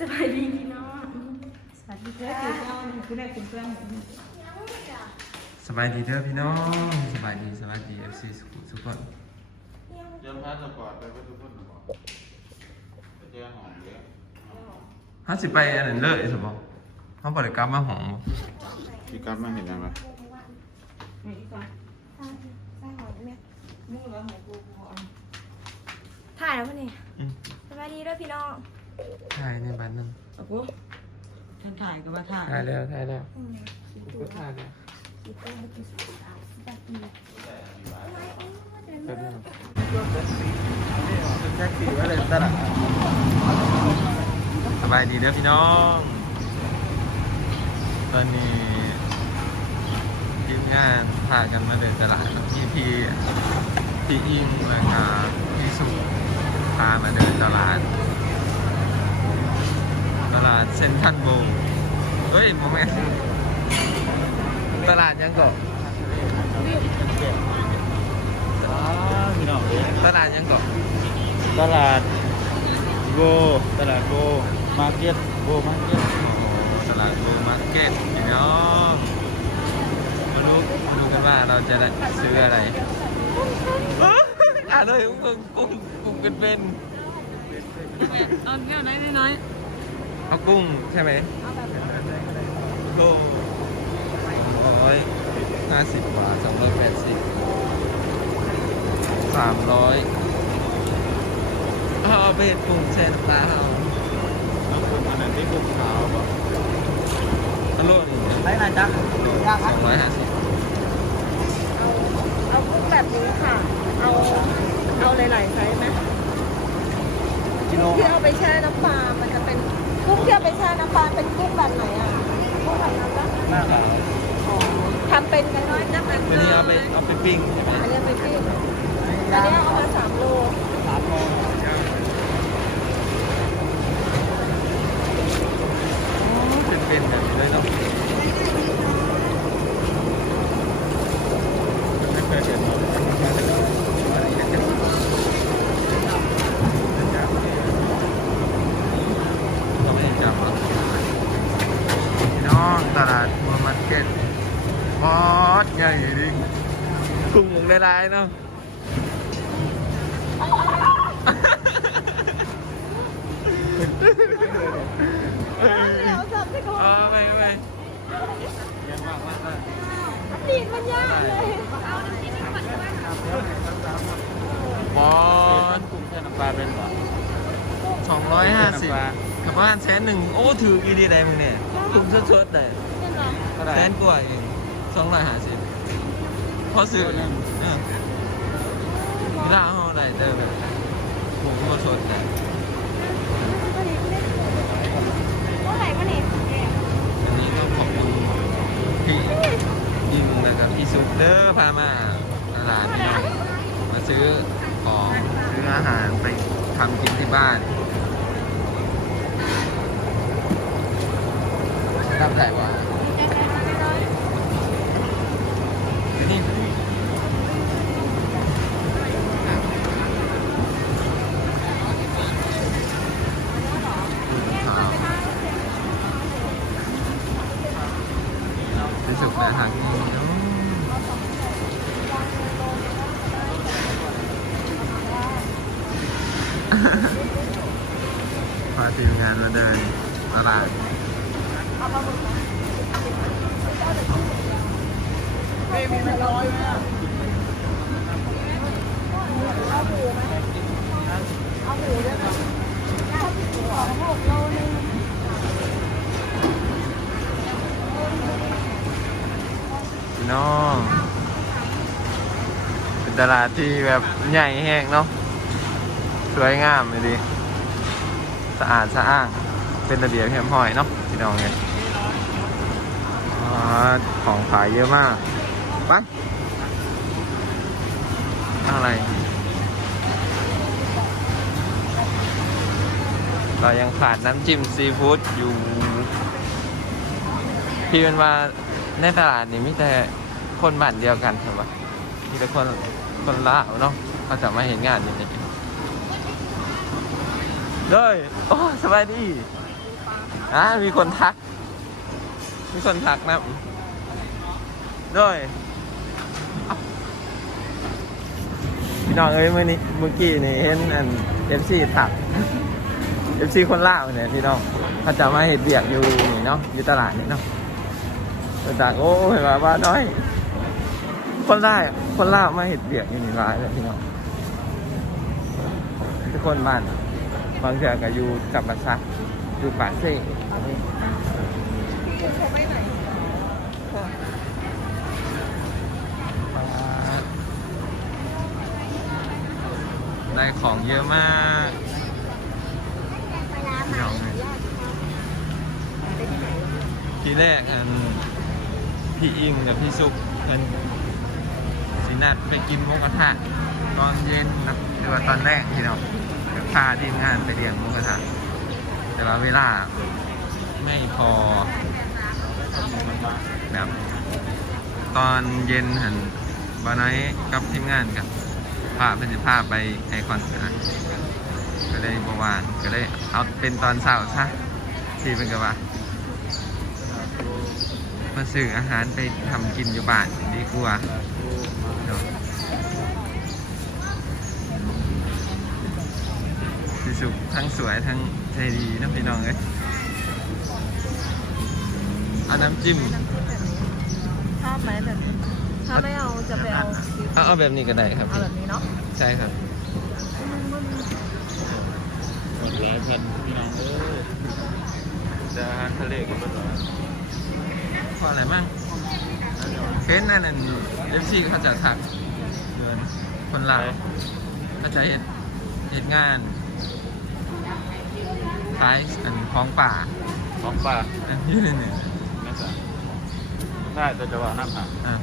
สบายดีพี่น้องสวัสดีค่ะคือเจ้าคุณแม่คุณเพื่อนสบายดีเด้อพี่น้องสบายดีสบายดีเอฟซีทุกคนเจ้าพาสปอร์ตไปก็ทุกคนบอกไปเจ้าหอมเยอะถ้าสิไปอันนั้นเลยสมองเขาบริกรรมมาหอมพี่กัดมาเห็นยังไงมีอีกคนใส่หอยแม่นู่นแล้วของกูกูเอาถ่ายแล้วมันนี่อืมสบายดีด้วยพี่น้อง ถ่ายในบ้านนั่นเอากูท่านถ่ายก็มาถ่ายถ่ายแล้วถ่ายแล้วอืมกูก็ถ่ายแล้วสีตัวมันเป็นสีขาวสบายดีอะไรอ๋อเดินแป๊บมานึงแจ็คสีว่าเลยตลาดสบายดีเด้อพี่น้อง ตอนนี้ทีมงานพากันมาเดินตลาดพี่พี่พี่อิงแล้วก็พี่สุพามาเดินตลาด ตลาดเซนทรัลโบเฮ้ยโมเมนต์ตลาดยังก่อนพี่น้องตลาดยังก่อนตลาดโบตลาดโบมาร์เก็ตโบมาร์เก็ตตลาดโบมาร์เก็ตพี่น้องมาดูมาดูกันว่าเราจะได้ซื้ออะไรอะเลยกุ้งกุ้งกุ้งเป็นเป็นเอาเนี้ยน้อยน้อย เอากุ้งใช่ไหมโลร้อยห้าสิบบาทสองร้อยแปดสิบสามร้อยเอาไปเห็ดกุ้งแช่น้ำปลาเอาแล้วคุณอันนั้นที่ภูขาวบอกเอาโลนี่ไปไหนจ๊ะสองร้อยห้าสิบเอาเอากุ้งแบบนี้ค่ะ เอาเอาหลายๆไซส์ไหมกิโลที่เอาไปแช่น้ำ แช่น้ำปลาเป็นกุ้งแบบไหนอะกุ้งแบบนั้นปะหน้าขาวอ๋อทำเป็นน้อยๆจักนั้นอันนี้เอาไปเอาไปปิ้งใช่ไหมอันนี้ไปปิ้งอันนี้เอามาสามโลสามโลเป็นเป็นแบบนี้เลยเนาะไม่เคยเห็นเนาะก็ไม่ได้จับหรอกพี่น้องตลาดมัวมาร์เก็ตพอดใหญ่ดิกุ้งหลายๆ เนาะเดี๋ยวสับไปก่อนเออไปไปดีดมันยากเลยบอสกุ้งแช่น้ำปลาเป็นหรอสองร้อยห้าสิบกับบ้านแสนหนึ่งโอ้ถือกี่ดีได้มึงเนี่ยถุงชดๆเลยเป็นเหรอแสนกว่าเองสองร้อยห้าสิบพ อซื้อนี่ยเออกีฬาห้อะไรเด้อแบบถุงมาชดเลยเท่าไหนี่อันนี้ก็ขอบคุณพี่ยิงนะครับพี่สุดเด้อพามาตลาดนี้มาซื้อของซื้ออาหารไปทำกินที่บ้านรับได้ว่านี่รู้สึกแต่ทางนี้เนอะพาทีมงานมาเดินตลาด เอาหมูด้วยนะของหกโลนึง พี่น้องเป็น ตลาดที่แบบใหญ่แห้งเนาะสวยงามเลยดีสะอาดสะอ้าง เป็นระเบียบเรียบร้อยเนาะพี่น้องเนี่ยอของขายเยอะมากไปอะไร เรายังขาดน้ำจิ้มซีฟู้ดอยู่ พี่เป็นว่าในตลาดนี่มีแต่คนบ้านเดียวกันใช่ปะมีแต่คน คนละเนาะเขาจะมาเห็นงานนี่นี่เลยโอ้สบายดีอะมีคนทัก มีคนทักนะด้วยพี่น้องเอ้ยเมื่อนี้เมื่อกี้นี่เห็นอันเอฟซีถักเอฟซีคนล่าวเนี่ยพี่น้องเขาจะมาเห็ดเบียกอยู่นี่เนาะอยู่ตลาดนี่เนาะคนต่างโอ้เห็นว่าว่าน้อย คนล่าคนล่ามาเห็ดเบียกอยู่นี่ร้ายเลยพี่น้องทุกคนบ้านบางเถื่อก็อยู่กับมาซักยู่ปาเซ่ได้ของเยอะมากพี่น้องเลยทีแรกอันพี่อิงกับพี่ซุปเป็น นัดไปกินหมุกกระทะตอนเย็นนะหรือว่าตอนแรกพี่น้องก็พาทีมงานไปเลี้ยงหมุกกระทะแต่ว่าเวลาไม่พอแบบตอนเย็นหันบาน้อยกับทีมงานกับพาเป็นสิพาไปไอคอนนะก็ได้บวานก็ได้เอาเป็นตอนเช้าซะที่เป็นกับว่ามาซื้ออาหารไปทำกินอยู่บ้านดีกว่าเนาะ สิสุทั้งสวยทั้งใจดีนะพี่น้องเอ้ยเอาน้ำจิ้มชอบไหมแบบนี้ ถ้าไม่เอาจะไปเอาเอาเอาแบบนี้ก็ได้ครับเอาแบบนี้เนาะใช่ครับหมดหลายพันพี่น้องเอ้ยจะทะเลกับพออะไรมั่งเห็นนั่นนั่นเอฟซีเขาจะถักเดินคนลาวเขาจะเห็ดเห็ดงาน คล้ายอันของป่าของป่าอันนี้เลยเนี่ยนักศึกษาใช่แต่จะว่าน้ำผักอะ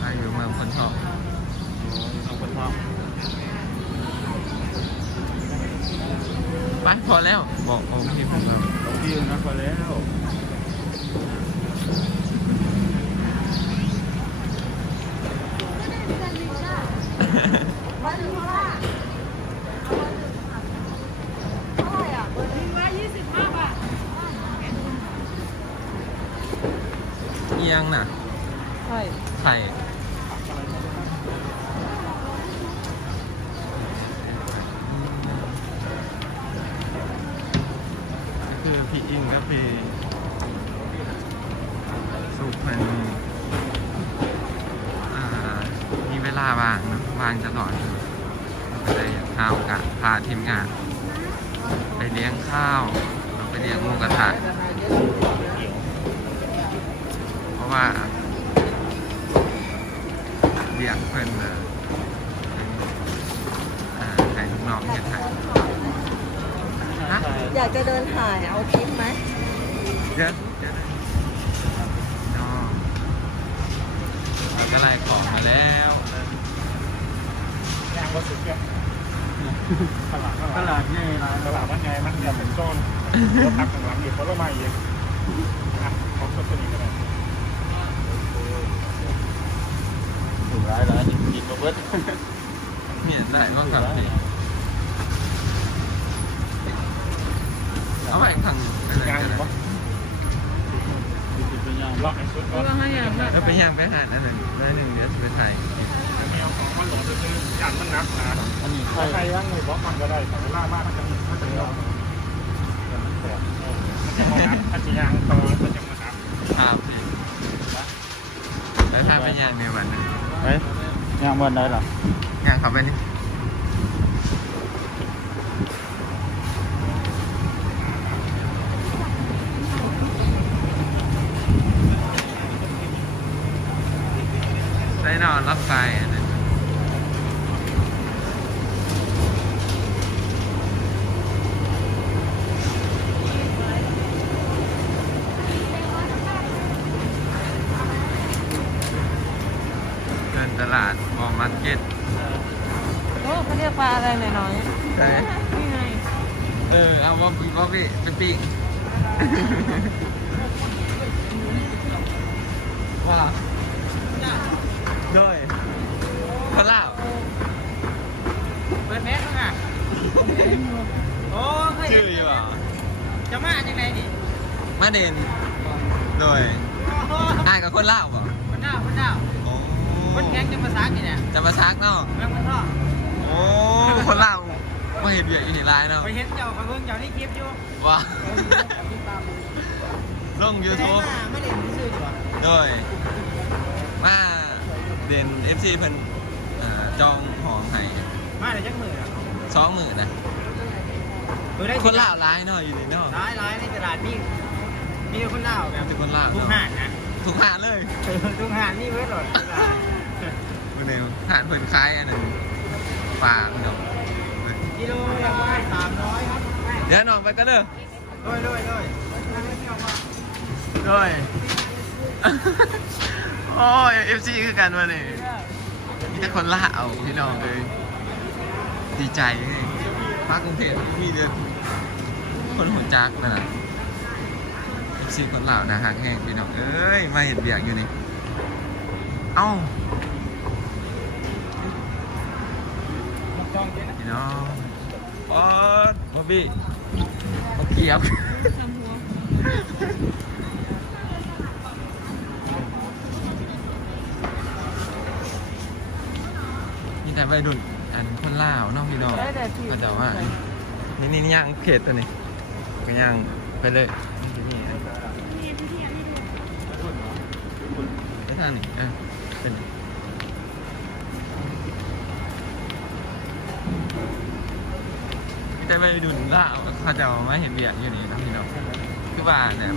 มาอยู่เมืองคนชอบน้องคนทองไปพอแล้ว บอกโอมพี่ผมแล้วของพี่นะพอแล้ว ว่าถึงเท่าไหร่เท่าไหร่อะเบอร์หนึ่งร้อยยี่สิบห้าบาท เอียงน่ะ ใช่ ไข่คือ พี่อินก็พี่สุกมันอ่ามีเวลาว่างนะว่างตลอดก็เลยหาโอกาสพาทีมงาน ไปเลี้ยงข้าว ไปเลี้ยงหมูกระทะเพราะว่าเลี้ยงเพิ่นยอ่าให้ลูกน้องเฮ็ดให้ฮะ อยากจะเดินถ่ายเอาคลิปไหมเดี๋ยวเดี๋ยวนะน้องเราก็ไล่ของมาแล้วตลาดตลาดนี่นะตลาดว่าไงมันจะเป็นโซนรถพักข้างหลังอยู่เพราะเรามาเองของตัวนี้ก็ได้ถูกร้ายแล้วกินมาเบิดเนี่ยได้ก็กลับพี่ เอาไปทางอะไรย่างกันปะเป็นย่างล็อกไอ้ชุดก่อนก็ให้ยามแบบแล้วไปย่างไปหาอันนั้นได้หนึ่งเดี๋ยวจะไปถ่ายไม่เอาของมันหลงจะซื้อจานมันนักนะอันนี้ใครใครย่างเลยบล็อกมันก็ได้แต่เวลามากมันจะมีมันจะมีมันจะมานับถ้าจะย่างตอนมันจะมานับภาพพี่แล้วถ้าไปย่างในวันนั้นเฮ้ยย่างวันไหนล่ะย่างเขาไปนี่ ได้นอนรับไฟอันนั้นเดินตลาดมอลล์มาร์เก็ตโอ้เขาเรียกปลาอะไรหน่อยใช่ๆนี่ไงเออ เอาว่าพี่ว่าพี่ไปปิ้งว่า ด้วยข้าวเหล้าเปิดแมสค่ะโอ้อ้เคยชื่เห็อนอยู่อะจะมาจากไหนนี่มาเด่นโดยอายกับคนเล่าวบ่คนดาวคนดาวโอ้คนแข็งจะมาซักนี่เนี่ยจะมาซักเนาะแม่คนท่อโอ้คนเล่าวมาเห็นเบียกอีกทีไรเนาะไปเห็นเจ้าไปเบิ่งเจ้าในคลิปอยู่ว้าลงยูไม่ได้ทูบมาไม่ได้ซื้ออยู่อะโดยมา เด่นเอฟซีเพิ่นเอ่อจองหอมให้มาได้จักมืออะสองหมื่นนะเออได้คนเล่าวร้ายเนาะอยู่นี่เนาะร้ายร้ายในตลาดนี่มีคนเล่าแบบเป็นคนเล่าวทุกเนาะห้างนะทุกหาดเลยทุกห้างนี่เว้ยหลอดวันนี้หาดเพิ่นคล้ายอันนั้นปลาเนาะกิโลละสามร้อยครับเดี๋ยวน้องไปกันเด้อด้วยด้วยด้วยด้วย โอ้ยเอฟซีคือกันวันนี้มีแต่คนละเอาพี่น้องเลยดีใจเลยมากรุงเทพมีเดือนคนหัวจักนั่นน่ะเอฟซีคนลาวนะฮะแห้งพี่น้องเอ้ยมาเห็นเบียกอยู่นี่เอ้าพี่น้องบอสบอบบี้บอเกียบ มีแต่ วัยรุ่นอันคนลาวเน้องพี่น้องก็จะว่านี่นี่นี่ย่างเขตตัวนี้ก็ย่างไปเลยนี่นี่อันไปทางนี้เออเป็นนี่มีแต่วัยรุ่นลาวเขาจะเอามาเห็นเบียดอยู่นี่เนาะพี่น้องคือบ้านเนี่ย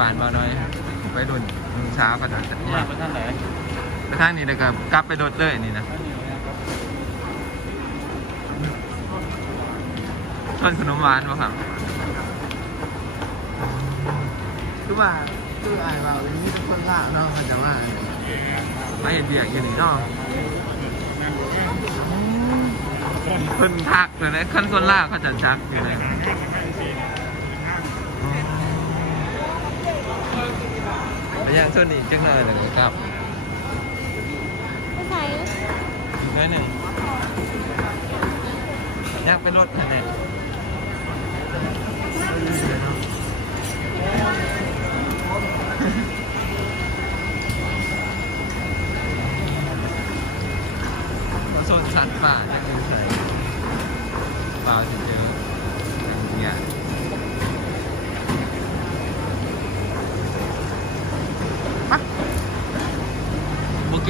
บ้านบ่น้อยวัยรุ่นมึงเช้าก็จะจะมาไปทางไหนไปทางนี้แล้วก็กลับไปรถเลยนี่นะ ทอนขนมหวานป่ะครับคือว่าคืออายว่าวันนี้ทุกคนละเนาะมันจะว่าไม่เห็นเบียกอยู่นี่เนาะคนทักเลยนะคนคนล่าเขาจะชักอยู่เลยระยะช่วงนี้จังหน่อยเลยครับไม่ใช่อีกน้อยหนึ่งอยากเป็นรถคันนี้โ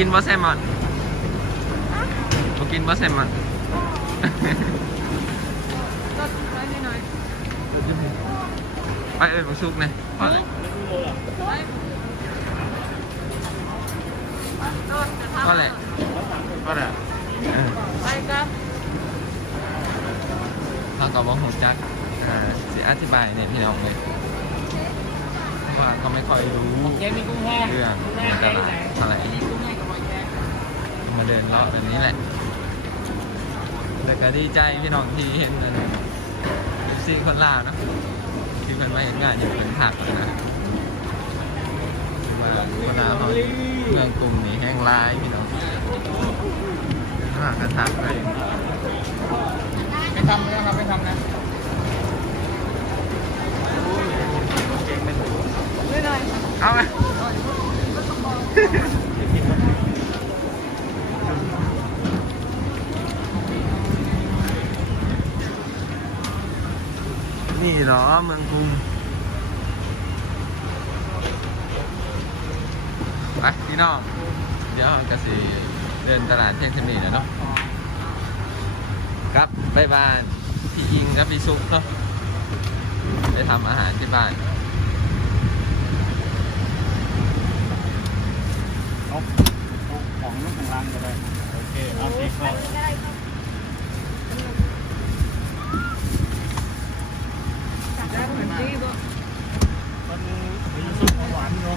กินบอสแซมมอนมากินบะเซมมันก็ร้อยน้อยไปเอ้ยบักซุกนะพอเลยพอเลยพอเลยเออไปครับเขาก็บอกของจักอ่าสิอธิบายเนี่ยพี่น้องเลยเพราะว่าเขาไม่ค่อยรู้เจ๊มีกุ้งแห้งเรื่องในตลาดอะไร มาเดินเลาะแบบนี้แหละแต่ก็ดีใจพี่น้องที่เห็นนะเอฟซีคนลาวนะที่เพิ่นมาเห็นงานอยู่เป็นผักนะว่าคนลาวเขาเมืองกลุ่มนี้แห้งร้ายพี่น้องหากระทักไปไปทำนะครับไปทำนะไม่หน่อย เอาไหมนี่เหรอเมืองกรุงไปพี่น้อง เดี๋ยวกสิเดิน ตลาดเที่ยงคืนนี้นะเนาะครับไปบ้านพี่อิงกับพี่ซุกเนาะไปทำอาหารที่บ้านเอาของลูกของร้านก็ได้โอเคเอาตีคอนด้เหมือนที่บ่ มันมีซุปหวานอยู่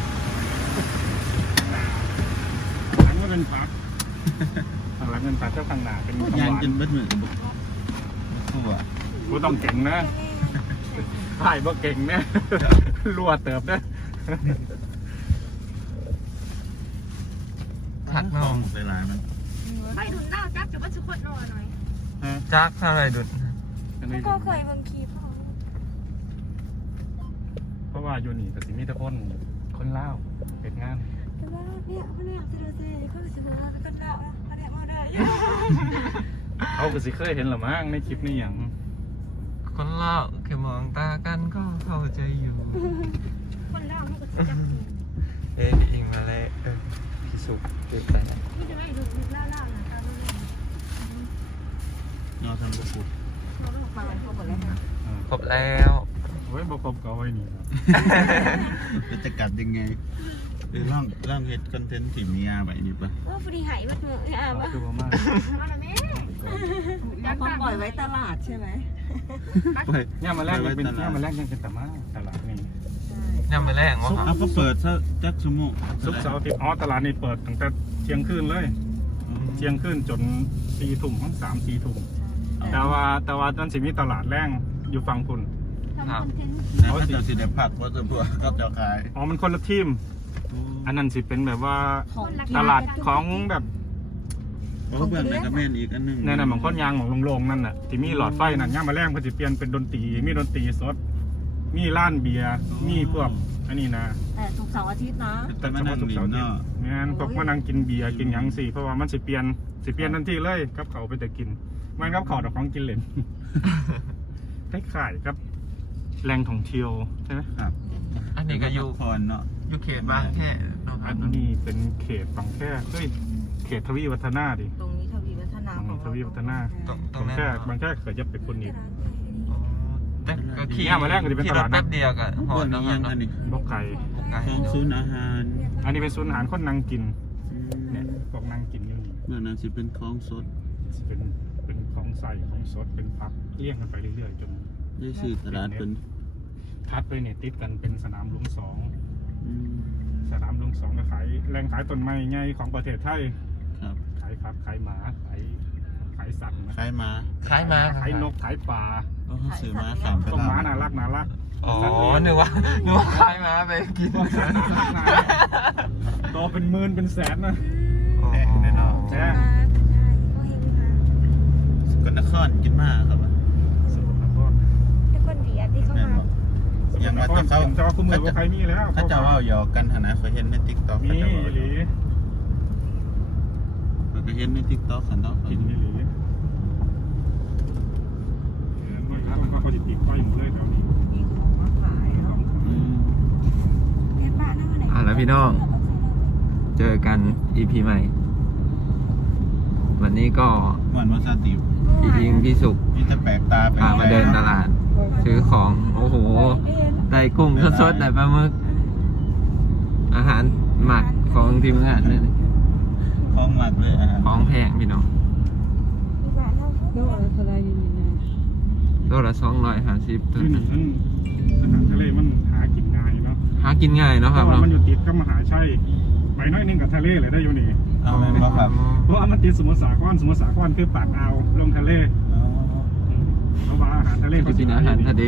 หลังก็เป็นผักข้างหลังเป็นผักเจ้าข้างหน้าเป็นของหวาน หัว กู ต้องเก่งนะถ่ายบ่เก่งนะรัวเติบนะผักน้องเวลามันไม่ดุนหน้าจับจะว่าชุกคนนอนหน่อยจักเท่าไหรดุดอันนี้ก็เคยเบิ่งคลิปว่าอยู่นี่ก็สิมีแต่คนคนลาวเฮ็ดงานแต่ว่าเนี่ยเขาเนี่ยจะดูสิเขาสิมากันแล้วเขาเนี่ยมาได้เขาก็สิเคยเห็นละมั้งในคลิปนี้หยัง คนเล่าแค่มองตากันก็เข้าใจอยู่ คนเล่าเขาก็จะจับเอ้ยพี่อิงมาเลยเออพี่สุกเกิดไปนะไม่จะไม่ดูเล่าเล่านะตามนั้นนอนทำกระปุกเราต้องฟังเขาหมดแล้วอ่าครบแล้วโอ้ยบ่ครบก็เอาไว้นี่ครับแล้วจะกลับยังไงหรือร่างร่างเฮ็ดคอนเทนต์ที่มีอาไปนี่ปะว่าพอดีหายวัดมืออะก็คือว่ามามาแล้วแม่คนปล่อยไว้ตลาดใช่ไหม ไปเนี่ยามมาแรกยังเป็นไปไว้ตลาดเนี่ยามมาแรกยังเป็นตะมาตลาดนี่ยังไม่แรงวะเอาก็เปิดซะจักชั่วโมงศุกร์เสาร์อาทิตย์อ๋อตลาดนี่เปิดตั้งแต่เที่ยงคืนเลย เที่ยงคืนจนสี่ทุ่มทั้งสามสี่ทุ่มแต่ว่าแต่ว่าตอนสิมีตลาดแรงอยู่ฝั่งคุณทำคอนเทนต์นะเขาจะสิได้ผักเพราะจะเพื่อก็จะขายอ๋อมันคนละทีม อันนั้นสิเป็นแบบว่าตลาดของแบบ เพราะเบื้องในกระเมนอีกอันหนึงแน่นอนบางคนยางของโรงๆนั่นน่ะที่มีหลอดไฟนั่นย่ามมาแรงเขาจะเปลี่ยนเป็นดนตรีมีดนตรีสด มีร้านเบียร์มีพวกอันนี้นะแต่ทุกเสาร์อาทิตย์นะ แต่มานั่งศุกริร์มเสาร์อาทิตเนาะย์งานพวกมานั่งกินเบียร์กินหยังสิเพราะว่ามันสิเปลี่ยนสิเปลี่ยนทันทีเลยกับเขาวไปแต่กิน มันกับเขาวดอกของกินเล่น คล้ายๆกับแหล่งท่องเที่ยวใช่ไหมครับอันนี้ก็อยู่พรเนาะอยู่เขตบางแค่เนาะคอัรับนนี้เป็นเขตบางแค่เฮ้ย เขตทวีวัฒนาดิตรงนี้ทวีวัฒนาตรงนี้ทวีวัฒนาตรงตรบางงนั้นแค่เนาะบางแค่เกิดยับเป็นคนนี้อ๋อแต่ก็ขี่เนี่ยมาแรกก็จะเป็นขี่ตรลาถดนะ แป๊บเดียวก็หอเบื้อดงแล้วนี้ครัยับงเนาะอันนี้บกไก่ไกลของศูนย์อาหารอันนี้เป็นศูนย์อาหารคนนั่งกินอืมเนี่ยพวกนั่งกินอยู่นี่เบื้องนั้นสิเป็นของสดเป็นเป็นของใส่ของสดเป็นพักเลี้ยงกันไปเรื่อยๆจนได้ชื่อตลาดเป็นทัดไปเนี่ยติดกันเป็นสนามหลวงสอง อืมสนามหลวงสองก็ขายแรงขายต้นไม้ใหญ่ของประเทศไทย ครับ ขายผักขายหมาขายขายสัตว์นะขายหมาคล้ายมาขายนกขายปลาโอ้เขาซื้อหมาขามไปต้นลาวไม้น่ารักน่ารักอ๋อนึกว่านึกว่าคล้ายมาไปกินโตเป็นหมื่นเป็นแสนนะอ๋อแจ้งสกลนครกินมาครับอะสมุทรสาครแต่คนดีอะที่เขาแม่นมาบอกยังมาแต่เขาเจ้าคุณมือว่าใครมีแล้วเขาจะว่าหยอกกันหนนะเคยเห็นในติ๊กต็อกมีเขาจะว่าอีหลีเขาก็ เห็นในติ๊กต็อกขันเนาะกินอีหลีมันครับมันก็เขาจะติดไฟหมดเลยแถวนี้มีของมาขายเนาะอืมแม่ป้านั่งอะไรอะแล้วพี่น้อง เจอกัน EP ใหม่ วันนี้ก็เหมือนว่าซาติวพี่อิงพี่สุกนี่จะแปลกตาไปพามาเดินตลาด ซื้อของโอ้โหได้กุ้งสดๆได้ปลาหมึก อาหารหมักของทีมงานเนี่ย คล้องหมักเลยอะของแพงพี่น้องมีบ้านเท่าโลกอะไรอยู่นี่นะตัวละสองร้อยห้าสิบตัวที่นี่นะมันสถานทะเลมันหากินง่ายเนาะหากินง่ายเนาะเพครับราะว่าเนาะมันอยู่ติดกับมหาชัยไปน้อยหนึงกับทะเลเลยได้อยู่นี่เอาไหมบ่ครับเพราะว่ามันติดสมุทรสาครสมุทรสาครคือปากอ่าวลงทะเลอ๋อเพราะว่าอาหารทะเลจะกินอาหารทะเล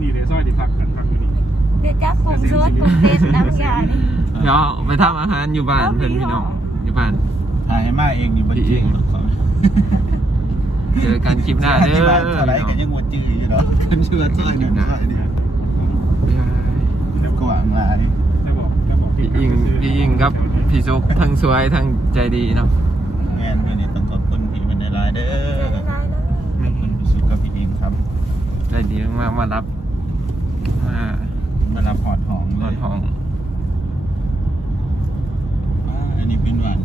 นี่เลยซอยที่พักกันพักอยู่นี่เด็กจ้าคงสดคงเด็ดน้ำยานี่เดี๋ยวไปทำอาหารอยู่บ้านเพื่อนพี่น้อง อยู่บ้าน ถ่ายให้มาเองนี่บ่จริงหรอกครับเจอกันคลิปหน้าเด้อที่บ้านเท่าไหร่ก็ยังบ่จื้ออยู่เนาะกันชื่อว่าซอยหนึ่งซอยนี่กว้างหลายจะบอกจะบอกพี่อิงพี่อิงกับพี่ซุกทั้งสวยทั้งใจดีเนาะแม่นมื้อนี้ต้องขอบคุณพี่มันในไลน์เด้อขอบคุณพี่สุขกับพี่เองครับใจดีมากๆมารับมามารับหอดหองรเลถยห้อง Di 暖